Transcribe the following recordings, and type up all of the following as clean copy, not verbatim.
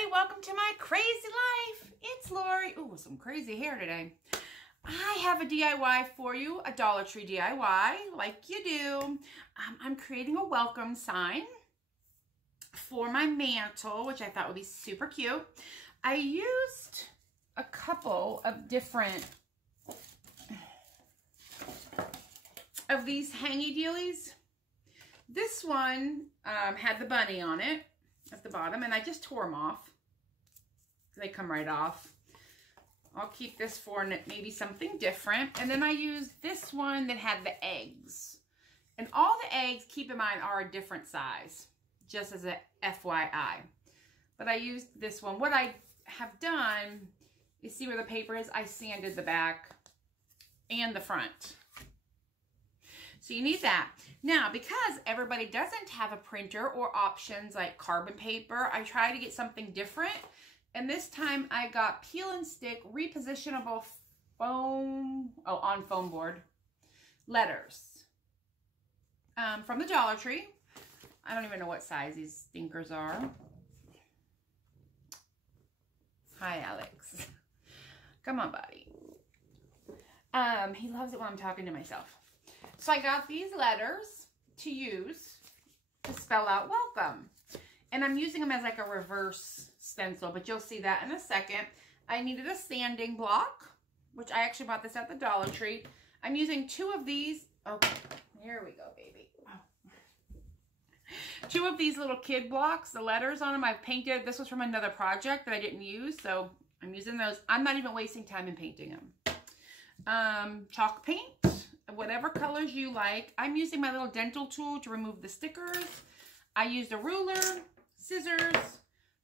everybody, welcome to my crazy life. It's Lori. Ooh, some crazy hair today. I have a DIY for you, a Dollar Tree DIY, like you do. I'm creating a welcome sign for my mantle, which I thought would be super cute. I used a couple of different of these hangy dealies. This one had the bunny on it at the bottom, and I just tore them off. They come right off. I'll keep this for maybe something different. And then I used this one that had the eggs. And all the eggs, keep in mind, are a different size, just as a FYI. But I used this one. What I have done, you see where the paper is? I sanded the back and the front. So you need that. Now, because everybody doesn't have a printer or options like carbon paper, I try to get something different. And this time I got peel and stick repositionable foam, on foam board letters from the Dollar Tree. I don't even know what size these stinkers are. Hi, Alex. Come on, buddy. He loves it when I'm talking to myself. So I got these letters to use to spell out welcome. And I'm using them as like a reverse stencil, but you'll see that in a second. I needed a sanding block, which I actually bought this at the Dollar Tree. I'm using two of these. Okay, here we go, baby. Oh. Two of these little kid blocks, the letters on them I've painted. This was from another project that I didn't use, so I'm using those. I'm not even wasting time in painting them. Chalk paint. Whatever colors you like. I'm using my little dental tool to remove the stickers. I used a ruler, scissors,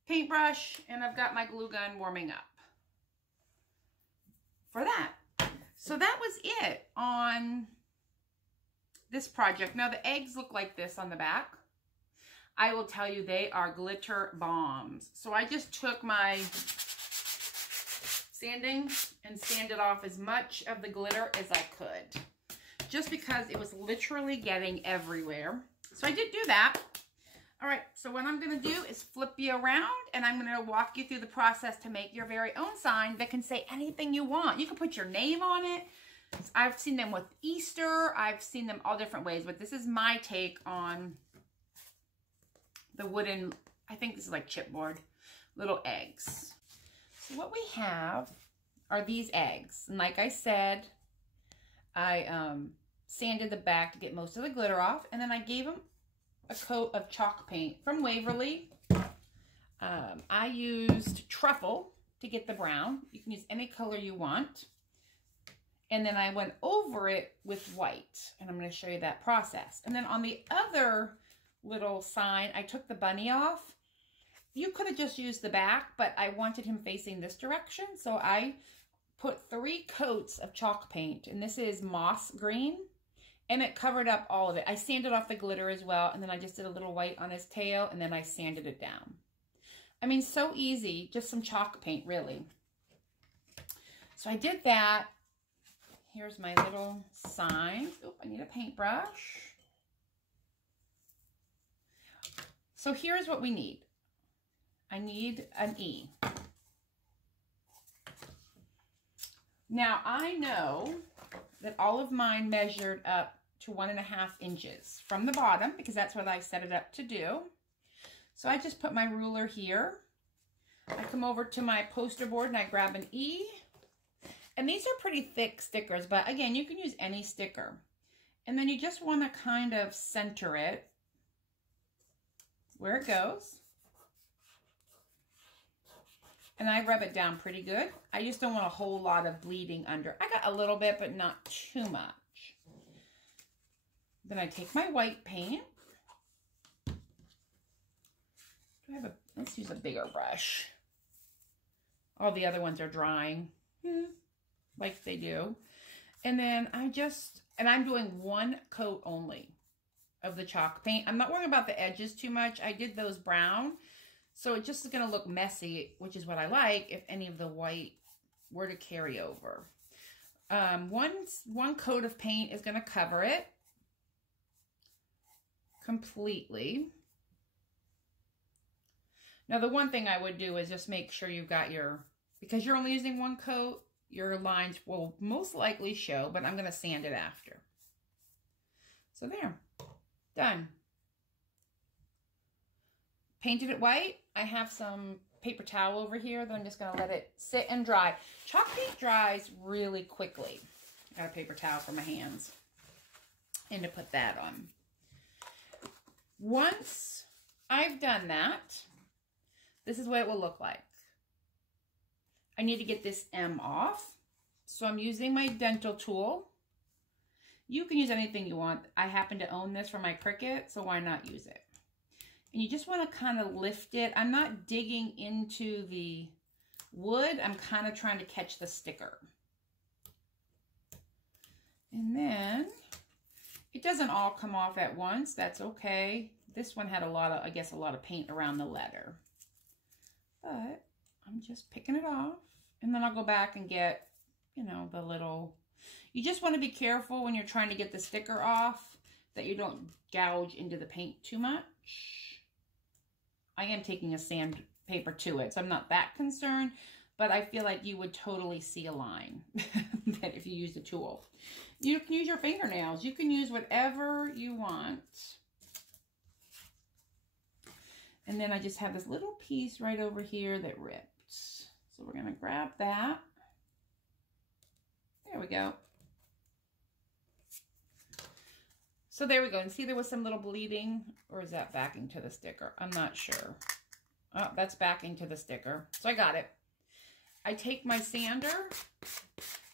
paintbrush, and I've got my glue gun warming up for that. So that was it on this project. Now the eggs look like this on the back. I will tell you, they are glitter bombs. So I just took my sanding and sanded off as much of the glitter as I could, just because it was literally getting everywhere. So I did do that. All right, so what I'm gonna do is flip you around, and I'm gonna walk you through the process to make your very own sign that can say anything you want. You can put your name on it. I've seen them with Easter. I've seen them all different ways, but this is my take on the wooden, I think this is like chipboard, little eggs. So what we have are these eggs. And like I said, I sanded the back to get most of the glitter off, and then I gave them a coat of chalk paint from Waverly. I used truffle to get the brown. You can use any color you want. And then I went over it with white, and I'm going to show you that process. And then on the other little sign, I took the bunny off. You could have just used the back, but I wanted him facing this direction, so I put 3 coats of chalk paint, and this is moss green, and it covered up all of it. I sanded off the glitter as well, and then I just did a little white on his tail, and then I sanded it down. I mean, so easy, just some chalk paint, really. So I did that. Here's my little sign. Oh, I need a paintbrush. So here's what we need. I need an E. Now, I know that all of mine measured up to 1.5 inches from the bottom, because that's what I set it up to do. So I just put my ruler here. I come over to my poster board and I grab an E. And these are pretty thick stickers, but again, you can use any sticker. And then you just want to kind of center it where it goes. And I rub it down pretty good. I just don't want a whole lot of bleeding under. I got a little bit, but not too much. Then I take my white paint. Do I have let's use a bigger brush. All the other ones are drying, like they do. And then I'm doing 1 coat only of the chalk paint. I'm not worrying about the edges too much. I did those brown. So it just is going to look messy, which is what I like if any of the white were to carry over. One coat of paint is going to cover it completely. Now, the one thing I would do is just make sure you've got because you're only using one coat, your lines will most likely show, but I'm going to sand it after. So there, done. Painted it white. I have some paper towel over here that I'm just going to let it sit and dry. Chalk paint dries really quickly. I got a paper towel for my hands. And to put that on. Once I've done that, this is what it will look like. I need to get this M off. So I'm using my dental tool. You can use anything you want. I happen to own this for my Cricut, so why not use it? And you just want to kind of lift it. I'm not digging into the wood. I'm kind of trying to catch the sticker. And then it doesn't all come off at once. That's okay. This one had a lot of, I guess, a lot of paint around the letter. But I'm just picking it off. And then I'll go back and get, you know, the little... You just want to be careful when you're trying to get the sticker off that you don't gouge into the paint too much. I am taking a sandpaper to it, so I'm not that concerned. But I feel like you would totally see a line that if you use the tool. You can use your fingernails. You can use whatever you want. And then I just have this little piece right over here that ripped. So we're going to grab that. There we go. So there we go. And see there was some little bleeding? Or is that backing to the sticker? I'm not sure. Oh, that's backing to the sticker. So I got it. I take my sander.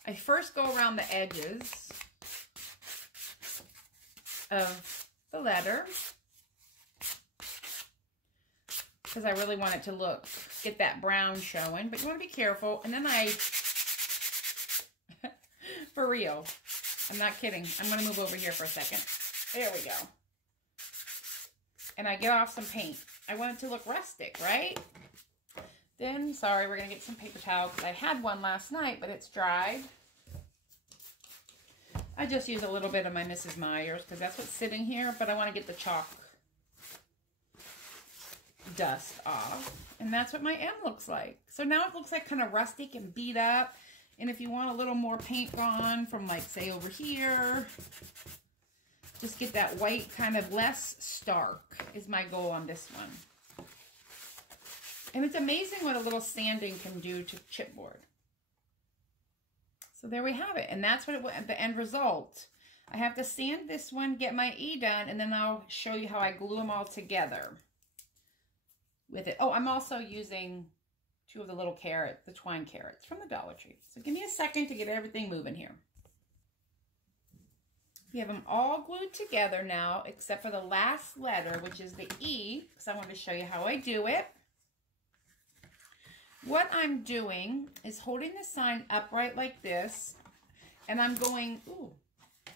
I first go around the edges of the letter because I really want it to get that brown showing, but you want to be careful. And then for real, I'm not kidding. I'm going to move over here for a second. There we go. And I get off some paint. I want it to look rustic, right? Then, sorry, we're going to get some paper towel because I had one last night, but it's dried. I just use a little bit of my Mrs. Meyer's because that's what's sitting here, but I want to get the chalk dust off. And that's what my M looks like. So now it looks like kind of rustic and beat up. And if you want a little more paint gone from, like, say over here, just get that white kind of less stark is my goal on this one. And it's amazing what a little sanding can do to chipboard. So there we have it. And that's what the end result. I have to sand this one, get my E done, and then I'll show you how I glue them all together with it. Oh, I'm also using 2 of the little the twine carrots from the Dollar Tree. So give me a second to get everything moving here. We have them all glued together now, except for the last letter, which is the E, because I wanted to show you how I do it. What I'm doing is holding the sign upright like this, and I'm going, ooh,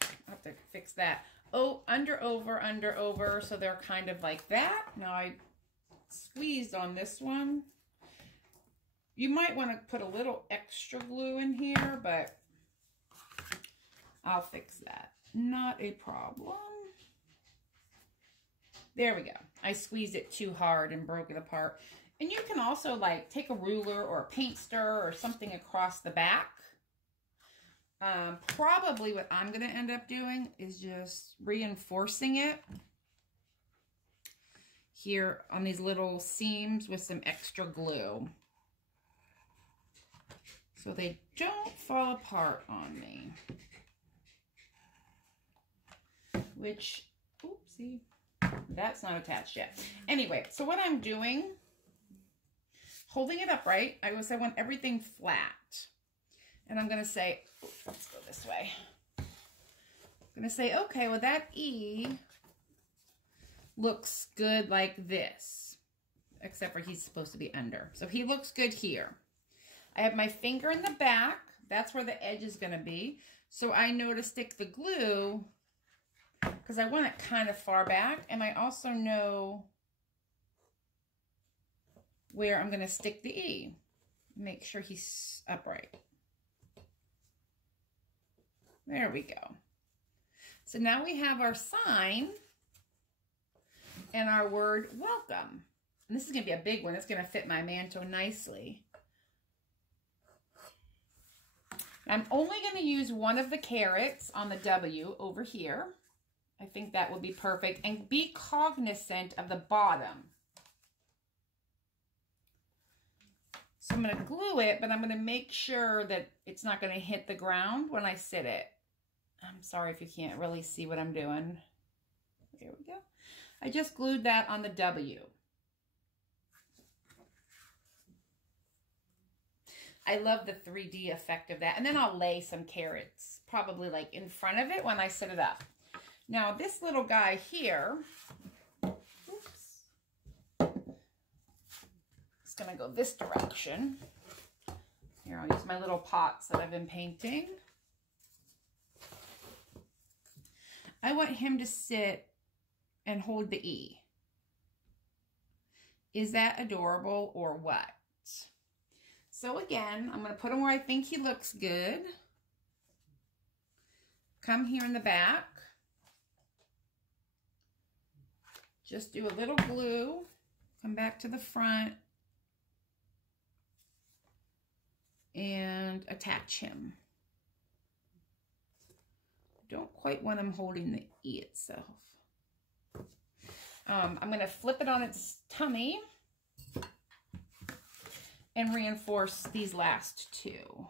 I have to fix that. Oh, under, over, so they're kind of like that. Now I squeezed on this one. You might want to put a little extra glue in here, but I'll fix that. Not a problem. There we go. I squeezed it too hard and broke it apart. And you can also, like, take a ruler or a paint stirrer or something across the back. Probably what I'm going to end up doing is just reinforcing it here on these little seams with some extra glue, so they don't fall apart on me. Which, oopsie, that's not attached yet. Anyway, so what I'm doing, holding it upright, I want everything flat. And I'm going to say, let's go this way. I'm going to say, okay, well that E looks good like this, except for he's supposed to be under. So he looks good here. I have my finger in the back. That's where the edge is going to be. So I know to stick the glue because I want it kind of far back. And I also know where I'm going to stick the E. Make sure he's upright. There we go. So now we have our sign and our word welcome. And this is going to be a big one. It's going to fit my manto nicely. I'm only going to use one of the carrots on the W over here. I think that will be perfect. And be cognizant of the bottom. So I'm going to glue it, but I'm going to make sure that it's not going to hit the ground when I sit it. I'm sorry if you can't really see what I'm doing. There we go. I just glued that on the W. I love the 3D effect of that. And then I'll lay some carrots, probably like in front of it when I set it up. Now this little guy here, oops, it's going to go this direction. Here, I'll use my little pots that I've been painting. I want him to sit and hold the E. Is that adorable or what? So again, I'm going to put him where I think he looks good. Come here in the back. Just do a little glue. Come back to the front. And attach him. Don't quite want him holding the E itself. I'm going to flip it on its tummy and reinforce these last two.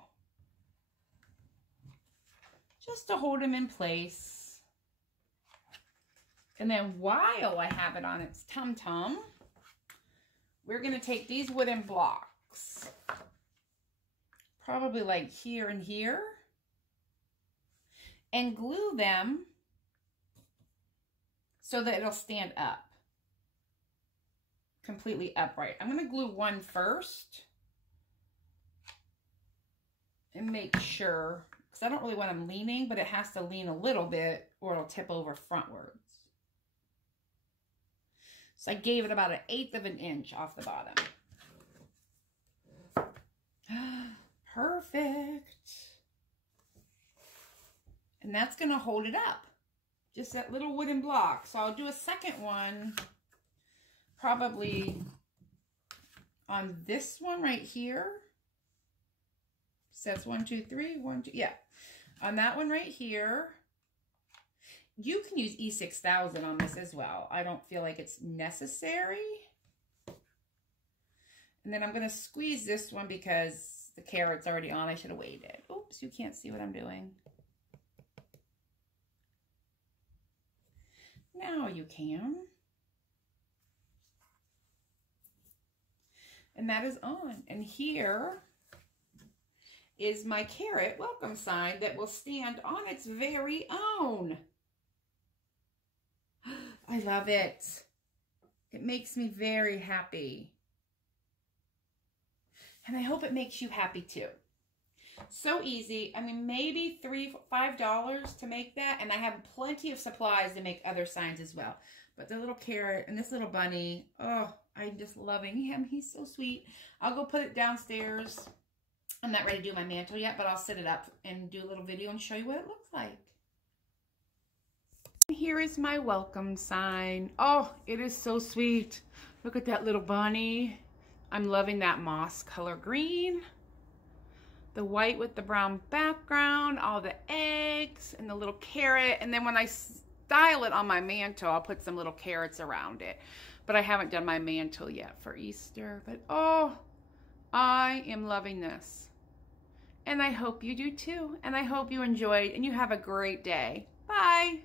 Just to hold him in place. And then while I have it on its tum-tum, we're going to take these wooden blocks, probably like here and here, and glue them so that it'll stand up, completely upright. I'm going to glue one first and make sure, because I don't really want them leaning, but it has to lean a little bit or it'll tip over frontwards. So I gave it about 1/8 of an inch off the bottom. Perfect. And that's going to hold it up. Just that little wooden block. So I'll do a second one, probably on this one right here. So that's 1, 2, 3, 1, 2, yeah. On that one right here. You can use E6000 on this as well. I don't feel like it's necessary. And then I'm going to squeeze this one because the carrot's already on. I should have waited. Oops, you can't see what I'm doing. Now you can. And that is on. And here is my carrot welcome sign that will stand on its very own. I love it. It makes me very happy. And I hope it makes you happy too. So easy. I mean, maybe $3, $5 to make that. And I have plenty of supplies to make other signs as well. But the little carrot and this little bunny, oh, I'm just loving him. He's so sweet. I'll go put it downstairs. I'm not ready to do my mantle yet, but I'll set it up and do a little video and show you what it looks like. Here is my welcome sign. Oh, it is so sweet. Look at that little bunny. I'm loving that moss color green. The white with the brown background, all the eggs and the little carrot. And then when I style it on my mantle, I'll put some little carrots around it. But I haven't done my mantle yet for Easter. But oh, I am loving this. And I hope you do too. And I hope you enjoyed and you have a great day. Bye.